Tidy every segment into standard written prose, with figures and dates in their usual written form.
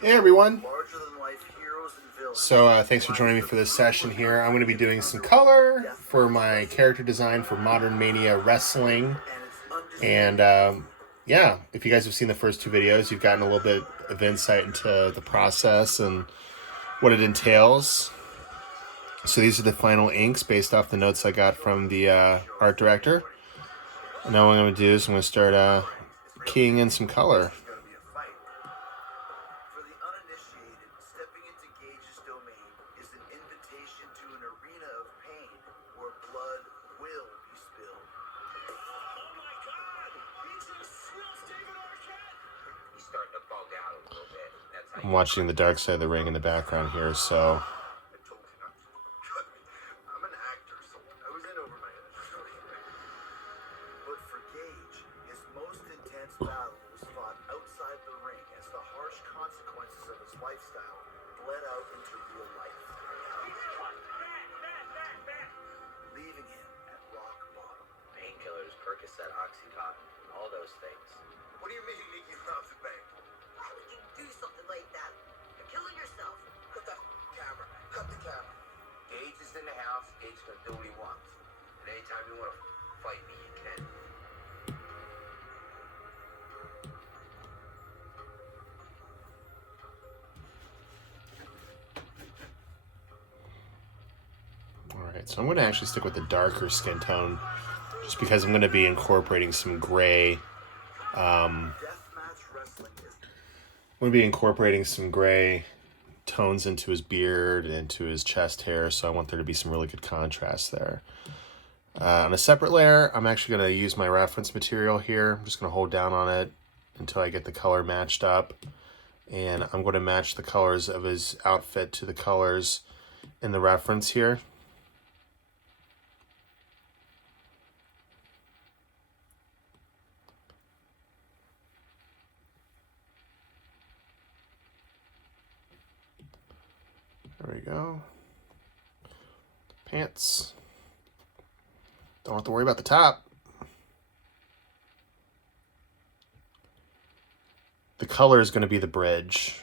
Hey everyone. So thanks for joining me for this session here. I'm going to be doing some color for my character design for Modern Mania Wrestling. And yeah, if you guys have seen the first two videos, you've gotten a little bit of insight into the process and what it entails. So these are the final inks based off the notes I got from the art director. And now what I'm going to do is I'm going to start keying in some color. I'm watching the Dark Side of the Ring in the background here, so all those things. What do you mean Nikki loves the bank? Why would you do something like that? You're killing yourself. Cut the camera. Cut the camera. Gage is in the house. Gage is gonna do what he wants. And anytime you want to fight me, you can. Alright, so I'm going to actually stick with the darker skin tone just because I'm going to be incorporating some gray. I'm going to be incorporating some gray tones into his beard, into his chest hair, so I want there to be some really good contrast there. On a separate layer, I'm actually going to use my reference material here. I'm just going to hold down on it until I get the color matched up. And I'm going to match the colors of his outfit to the colors in the reference here. There we go. Pants. Don't have to worry about the top. The color is going to be the bridge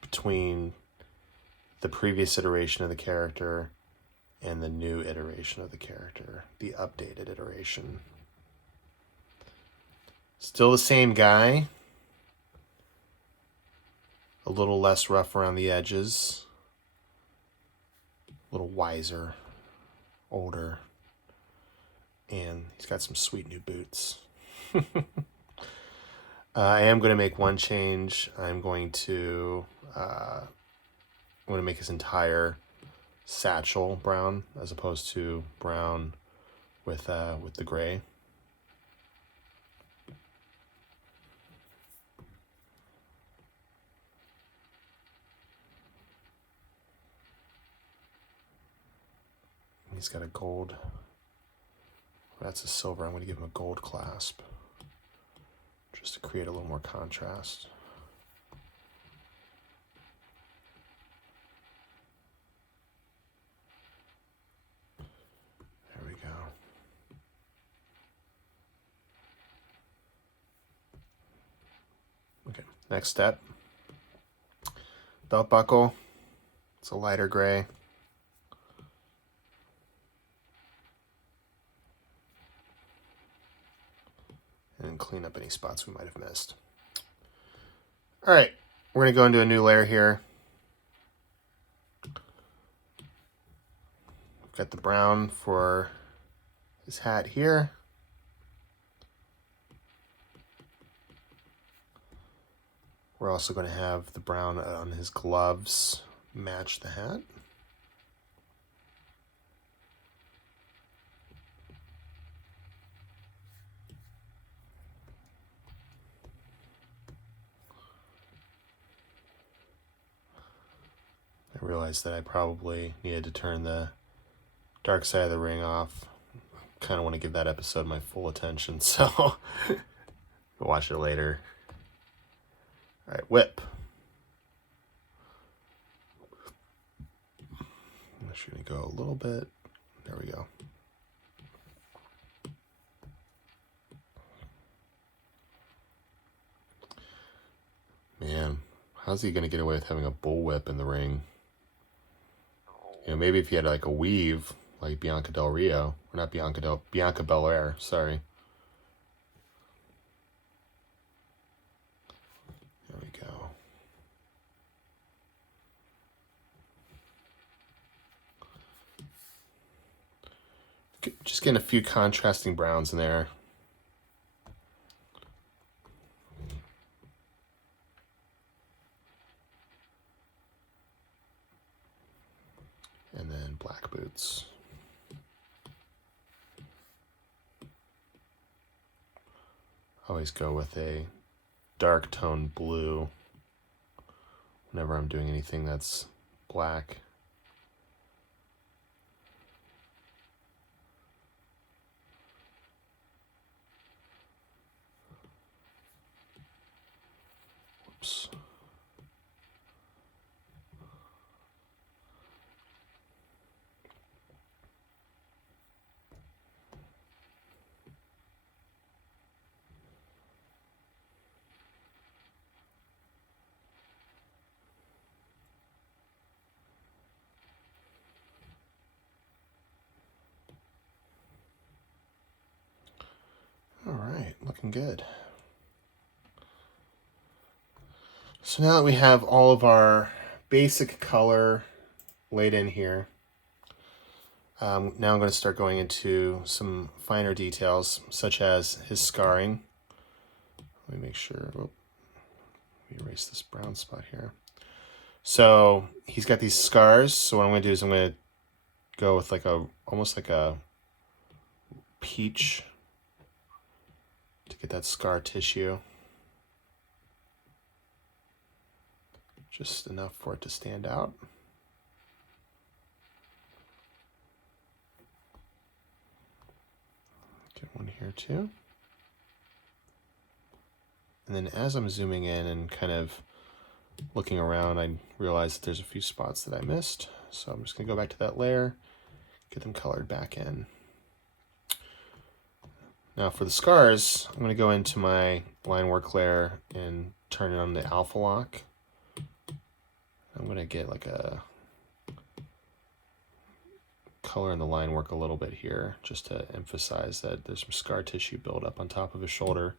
between the previous iteration of the character and the new iteration of the character, the updated iteration. Still the same guy. A little less rough around the edges. A little wiser, older, and he's got some sweet new boots. I am going to make one change. I'm going to make his entire satchel brown as opposed to brown with the gray. He's got a gold. That's a silver. I'm going to give him a gold clasp just to create a little more contrast. There we go. Okay, next step. Belt buckle. It's a lighter gray. And clean up any spots we might have missed. All right, we're going to go into a new layer here. We've got the brown for his hat here. We're also going to have the brown on his gloves match the hat. I realized that I probably needed to turn the Dark Side of the Ring off. Kind of want to give that episode my full attention, so I'll watch it later. All right, whip. I'm just going to go a little bit. There we go. Man, how's he gonna get away with having a bullwhip in the ring? You know, maybe if he had like a weave, like Bianca Del Rio, or not Bianca Belair, sorry. There we go. Just getting a few contrasting browns in there. And then black boots. Always go with a dark tone blue whenever I'm doing anything that's black. Whoops. All right, looking good. So now that we have all of our basic color laid in here, now I'm going to start going into some finer details, such as his scarring. Let me make sure. Oh, let me erase this brown spot here. So he's got these scars. So what I'm going to do is I'm going to go with like almost like a peach to get that scar tissue. Just enough for it to stand out. Get one here too. And then as I'm zooming in and kind of looking around, I realize that there's a few spots that I missed. So I'm just going to go back to that layer, get them colored back in. Now for the scars, I'm going to go into my line work layer and turn it on the alpha lock. I'm going to get like a color in the line work a little bit here, just to emphasize that there's some scar tissue buildup on top of his shoulder.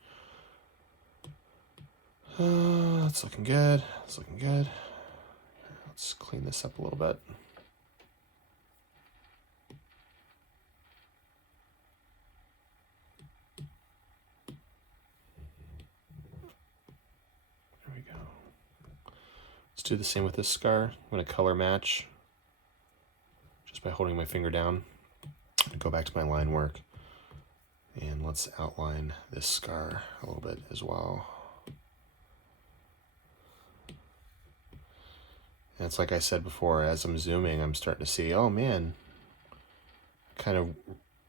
That's looking good. That's looking good. Let's clean this up a little bit. There we go. Let's do the same with this scar. I'm going to color match just by holding my finger down. Go back to my line work and let's outline this scar a little bit as well. And it's like I said before, as I'm zooming, I'm starting to see, oh man, I kind of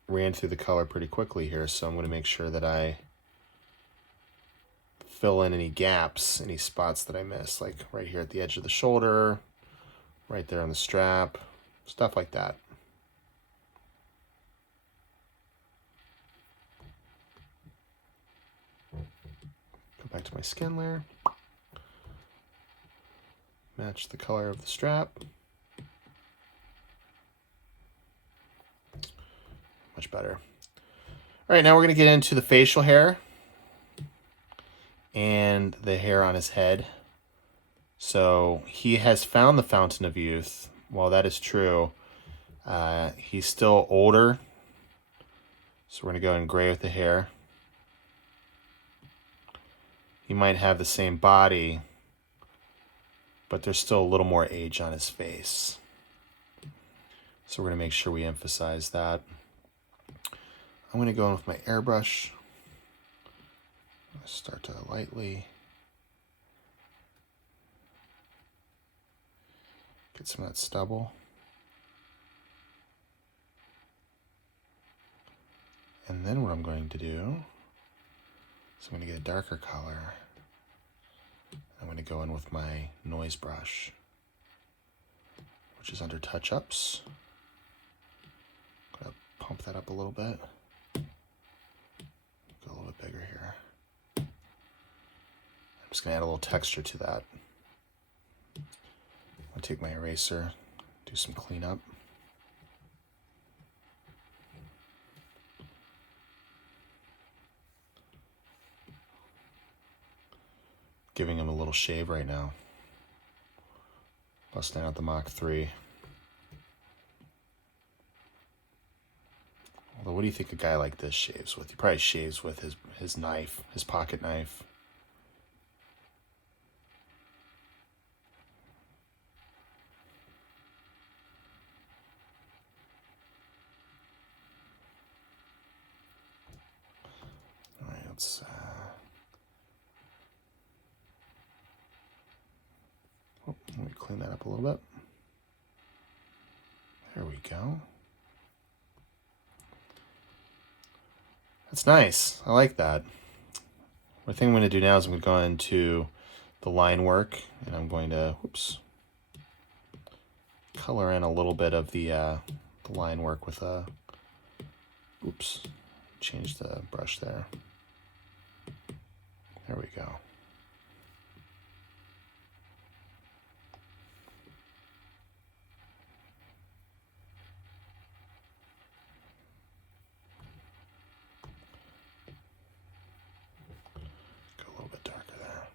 ran through the color pretty quickly here, so I'm going to make sure that I fill in any gaps, any spots that I missed, like right here at the edge of the shoulder, right there on the strap, stuff like that. Go back to my skin layer. Match the color of the strap. Much better. All right, now we're going to get into the facial hair and the hair on his head. So he has found the fountain of youth. While that is true, he's still older. So we're going to go in gray with the hair. He might have the same body, but there's still a little more age on his face. So we're going to make sure we emphasize that. I'm going to go in with my airbrush. Start to lightly get some of that stubble. And then what I'm going to do is I'm going to get a darker color. I'm going to go in with my noise brush, which is under touch-ups. I'm going to pump that up a little bit. Go a little bit bigger here. I'm just going to add a little texture to that. I'll take my eraser, do some cleanup. Giving him a little shave right now. Busting out the Mach 3. Although, what do you think a guy like this shaves with? He probably shaves with his knife, his pocket knife. All right, let's let me clean that up a little bit. There we go. That's nice. I like that. The thing I'm going to do now is I'm going to go into the line work, and I'm going to, color in a little bit of the line work with a, change the brush there. There we go. Go a little bit darker there.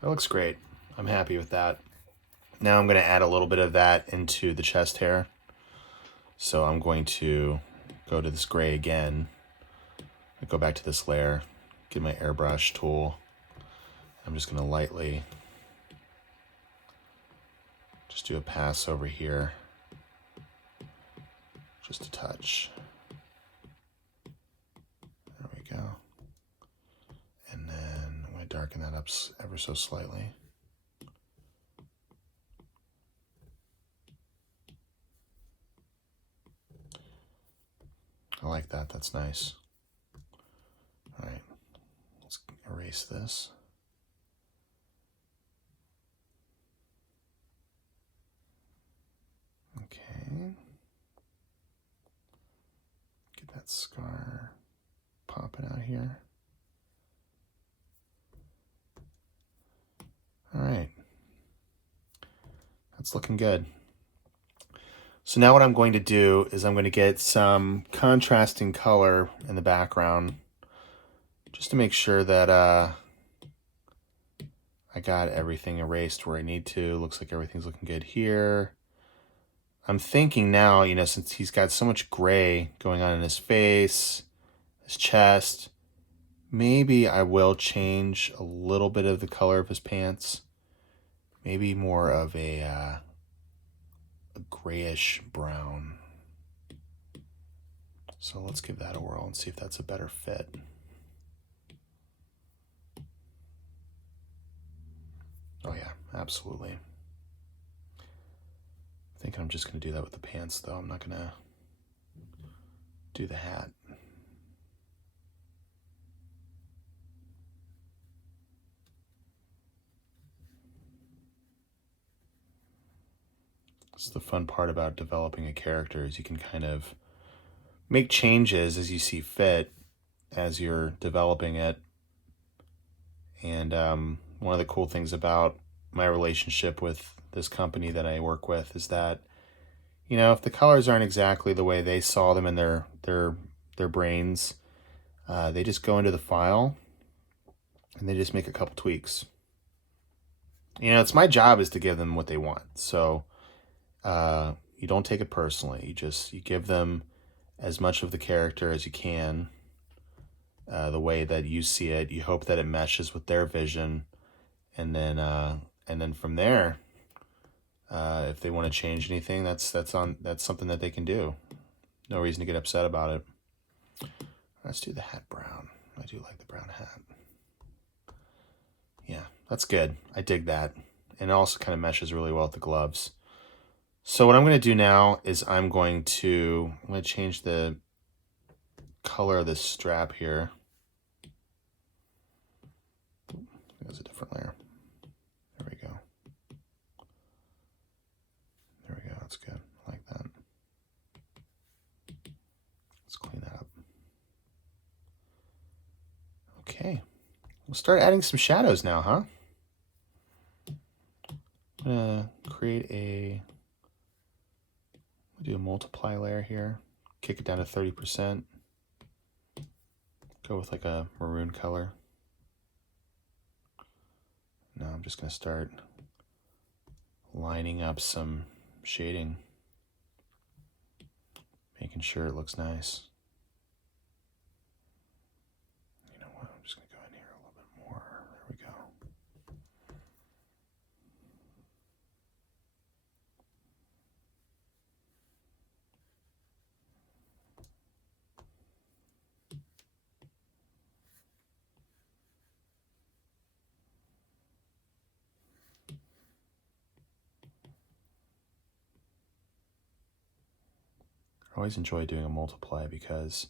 That looks great. I'm happy with that. Now I'm going to add a little bit of that into the chest hair. So I'm going to go to this gray again. Go back to this layer, get my airbrush tool. I'm just going to lightly just do a pass over here. Just a touch. There we go. And then I'm going to darken that up ever so slightly. I like that. That's nice. All right. Let's erase this. Okay. Get that scar popping out here. All right. That's looking good. So now what I'm going to do is I'm going to get some contrasting color in the background just to make sure that I got everything erased where I need to. Looks like everything's looking good here. I'm thinking now, you know, since he's got so much gray going on in his face, his chest, maybe I will change a little bit of the color of his pants. Maybe more of a grayish brown. So let's give that a whirl and see if that's a better fit. Oh yeah, absolutely. I think I'm just going to do that with the pants though. I'm not going to do the hat. It's the fun part about developing a character is you can kind of make changes as you see fit as you're developing it. And one of the cool things about my relationship with this company that I work with is that, you know, if the colors aren't exactly the way they saw them in their brains, they just go into the file and they just make a couple tweaks. You know, it's my job is to give them what they want. So you don't take it personally. You give them as much of the character as you can, the way that you see it. You hope that it meshes with their vision, and then from there, if they want to change anything, that's something that they can do. No reason to get upset about it. Let's do the hat brown. I do like the brown hat. Yeah, that's good. I dig that, and it also kind of meshes really well with the gloves. So what I'm going to do now is I'm going to change the color of this strap here. There's a different layer. There we go. There we go. That's good. I like that. Let's clean that up. Okay, we'll start adding some shadows now, huh? I'm gonna do a multiply layer here, kick it down to 30%, go with like a maroon color. Now I'm just gonna start lining up some shading, making sure it looks nice. You know what, I'm just gonna go in here a little bit more. There we go. I always enjoy doing a multiply because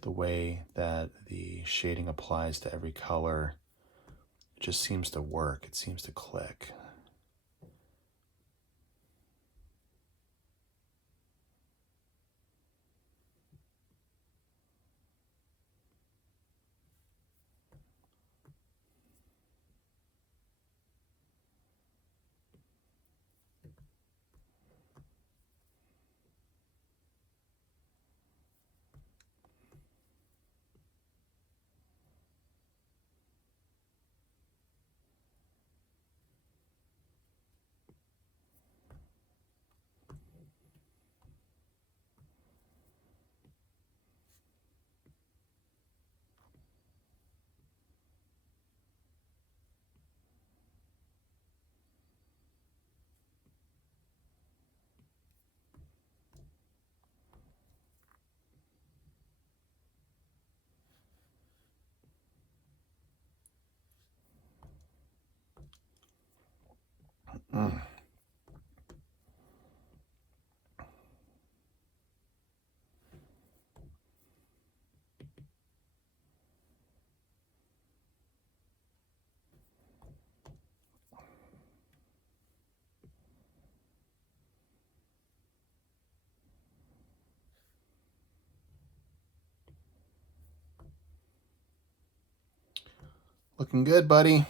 the way that the shading applies to every color, it just seems to work. It seems to click. Mm. Looking good, buddy.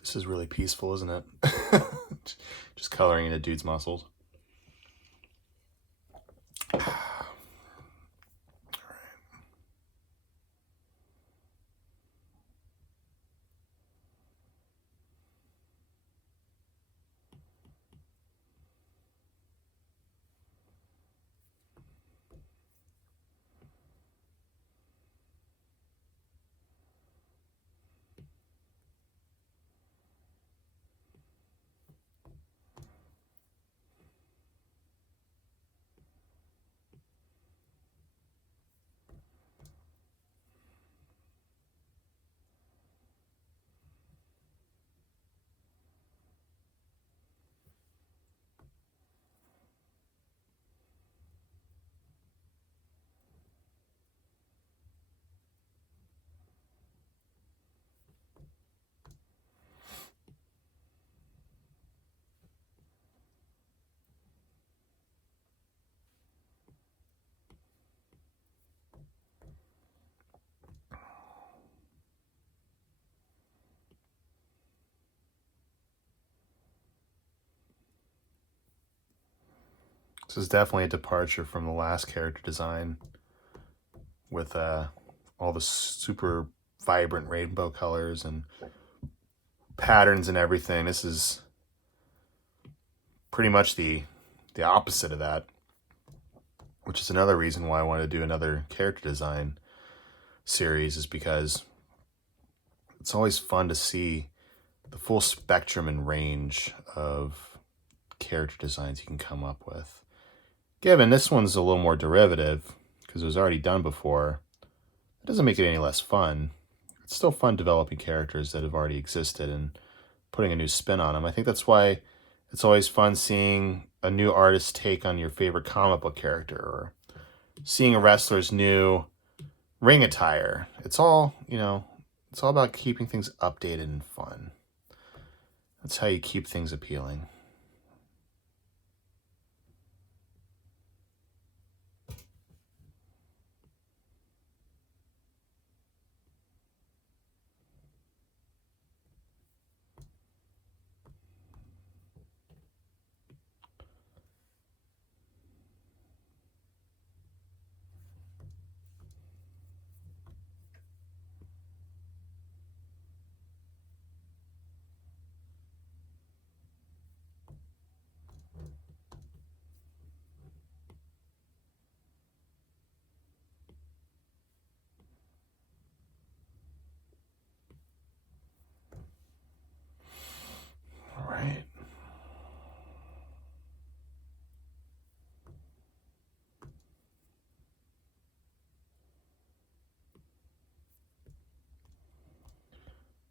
This is really peaceful, isn't it? Just coloring in a dude's muscles. This is definitely a departure from the last character design with all the super vibrant rainbow colors and patterns and everything. This is pretty much the opposite of that, which is another reason why I wanted to do another character design series, is because it's always fun to see the full spectrum and range of character designs you can come up with. Given this one's a little more derivative, because it was already done before, it doesn't make it any less fun. It's still fun developing characters that have already existed and putting a new spin on them. I think that's why it's always fun seeing a new artist's take on your favorite comic book character, or seeing a wrestler's new ring attire. It's all, it's all about keeping things updated and fun. That's how you keep things appealing. All right.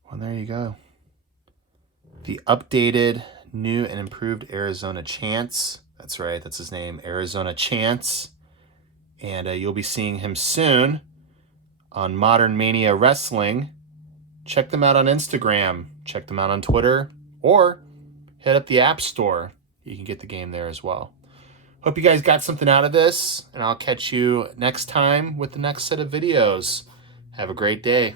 Well, there you go. The updated, new, and improved Arizona Chance. That's right, that's his name, Arizona Chance. And you'll be seeing him soon on Modern Mania Wrestling. Check them out on Instagram. Check them out on Twitter. Or hit up the App Store. You can get the game there as well. Hope you guys got something out of this. And I'll catch you next time with the next set of videos. Have a great day.